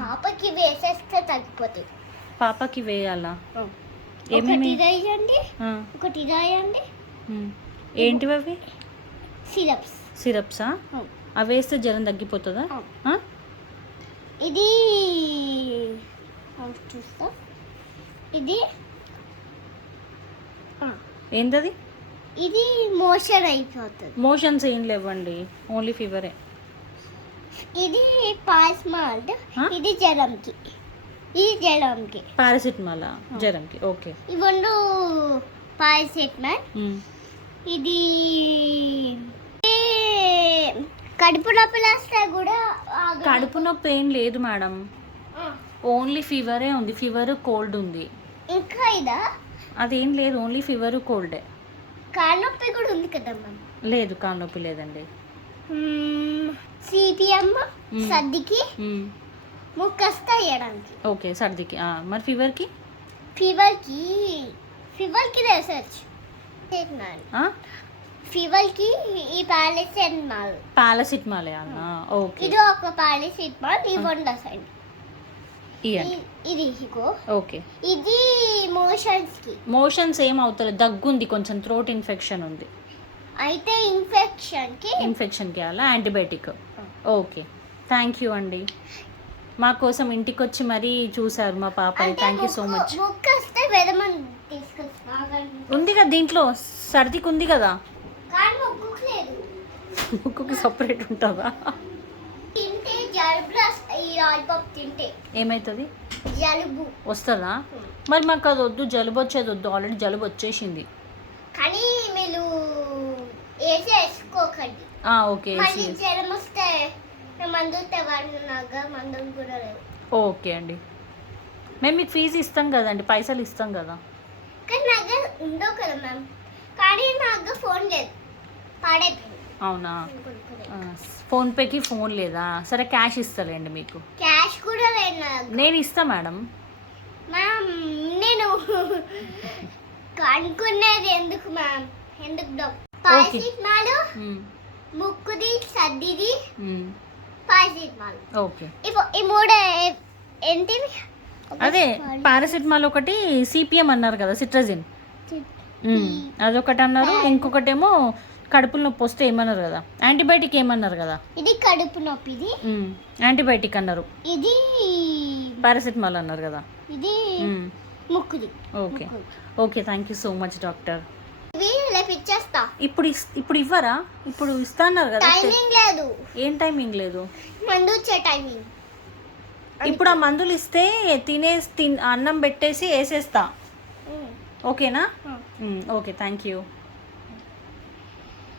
పాపకి వేసేస్తే తగ్గిపోతుంది. పాపకి వేయాలా? ఒకటి రాయండి, ఒకటి రాయండి. ఏంటివి అవి? సిరప్స్. సిరప్సా? అవి వేస్తే జ్వరం తగ్గిపోతుందా? ఇది చూస్తా. ఇది ఏంటది? ఇది మోషన్ అయిపోతుంది. మోషన్స్ ఏం లేవండి, ఓన్లీ ఫీవరే. ఇది పారాసిటమాల్, ఇది జ్వరంకి, ఇది జ్వరంకి. పారాసిటమాల్ జ్వరంకి. ఓకే. ఇవన్నీ పారాసిటమాల్. ఇది కడుపు నొప్పి వస్తే కూడా. కడుపు నొప్పి ఏం లేదు మేడం, ఓన్లీ ఫీవరే ఉంది. ఫీవర్ కోల్డ్ ఉంది. ఇంకా ఇదా? అదేం లేదు, ఓన్లీ ఫీవర్ కోల్డే. కాళ్ళ నొప్పి కూడా ఉంది కదా మ్యామ్? లేదు, కాళ్ళ నొప్పి లేదండి. సిపిఎం సర్దికి, ముక్కస్తా వేయడానికి. ఓకే, సర్దికి. మరి ఫీవర్కి? ఫీవర్కి రీసెర్చ్ ఫీవర్కి ఈ పారాసిటమాల్. ఓకే. ఇది ఒక పారాసిటమాల్. ఇవ్వండి సైడ్. ఇది ఓకే. ఇది మోషన్స్ ఏం అవుతుంది, దగ్గుంది, కొంచెం థ్రోట్ ఇన్ఫెక్షన్ ఉంది. అయితే ఇన్ఫెక్షన్కి అలా యాంటీబయాటిక్. ఓకే, థ్యాంక్ యూ అండి. మా కోసం ఇంటికి వచ్చి మరీ చూసారు మా పాపని. Thank you so much. ఉంది కదా దీంట్లో, సర్దికి ఉంది కదా. ముక్కుకి సపరేట్ ఉంటుందా? ఏమవుతుంది? జలుబు వస్తుందా? మరి మాకు అది వద్దు, జలుబు వచ్చేది వద్దు. ఆల్రెడీ జలుబు వచ్చేసింది. కానీ మీరు వేసుకోకండి. ఓకే. జ్వరం వస్తే ఓకే అండి, మేము మీకు ఫీజు ఇస్తాం కదండి, పైసలు ఇస్తాం కదా. కానీ నాకు ఉండవు కదా మ్యామ్. కానీ నాకు ఫోన్ లేదు, పాడైపోయింది. అవునా? ఫోన్పేకి ఫోన్ లేదా? సరే, క్యాష్ ఇస్తాలేండి మీకు. క్యాష్ కూడా లేదు. నేను ఇస్తా మేడం. మ్యామ్ నేను కనుక్కునేది ఎందుకు మ్యామ్? ఎందుకు? పారాసిటమాల్, ముక్కుది, సర్దిది, పారాసిటమాల్. ఓకే. ఈ మూడు ఏంటివి? అదే పారాసిటమాల్ ఒకటి, సిపిఎం అన్నారు కదా, సిట్రజిన్ అదొకటి అన్నారు. ఇంకొకటేమో కడుపులో నొప్పి వస్తే ఏమన్నారు కదా, యాంటీబయాటిక్ ఏమన్నారు కదా. ఇది కడుపు నొప్పి, ఇది యాంటీబయాటిక్ అన్నారు. ఇది పారాసిటమాల్ అన్నారు కదా. ఇది ముక్కుది. Okay. Okay, thank you so much doctor. ఇచ్చేస్తా. ఇప్పుడు ఇవ్వరా? ఇప్పుడు ఇస్తా అన్నారు కదా. టైమింగ్ లేదు. ఏం టైమింగ్ లేదు? మందు వచ్చే టైమింగ్. ఇప్పుడు ఆ మందులు ఇస్తే అన్నం పెట్టేసి వేసేస్తా. ఓకేనా? Okay, thank you.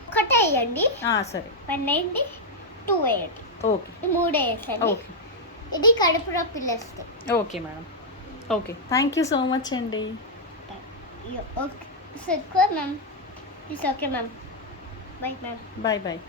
ఒకటే వేయండి. సరే. 1 వేయండి, 2 వేయండి. ఓకే. 3 వేయండి. ఓకే. ఇది కడుపు నొప్పి లేస్తే. Okay madam. Okay, thank you so much అండి. Okay ma'am. It's okay ma'am. Bye ma'am. Bye bye.